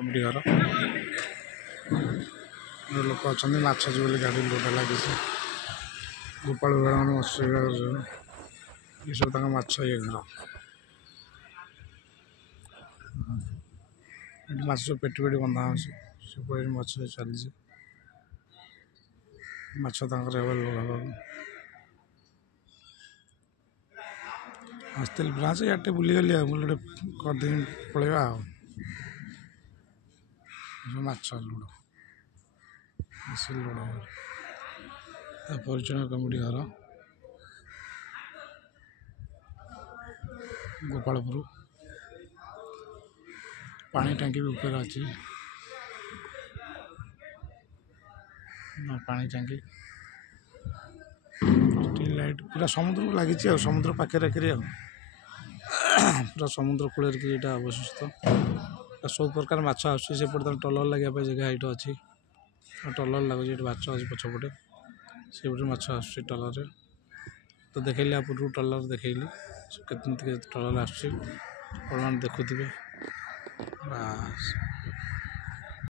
Committee घर लोक अच्छा माछ जी गाड़ी लोटा लगी गोपाल विभाग मत्स्य विभाग ये सब माछ ये घर माछ पेटी पेटी बंधा हो माछ चली माछ आसती ब्रांच याटे बुलीगली गोटे करदे पलैया माछ लुड़ लुड़ परिचय कमिटी घर गोपालपुर पानी टांकी भी ऊपर अच्छी पानी टांकी स्ट्रीट लाइट पूरा समुद्र को लगी समुद्र पाखे पूरा समुद्र कूल यहाँ अवशिष्ट सब प्रकार माछ आसपटे टलर लगे जगह ये अच्छी टलर लगुच माछ अच्छी पछपटे से माछ आस टलर तो देखली पूर्व टलर देखली के टलर आस देखुवे बास।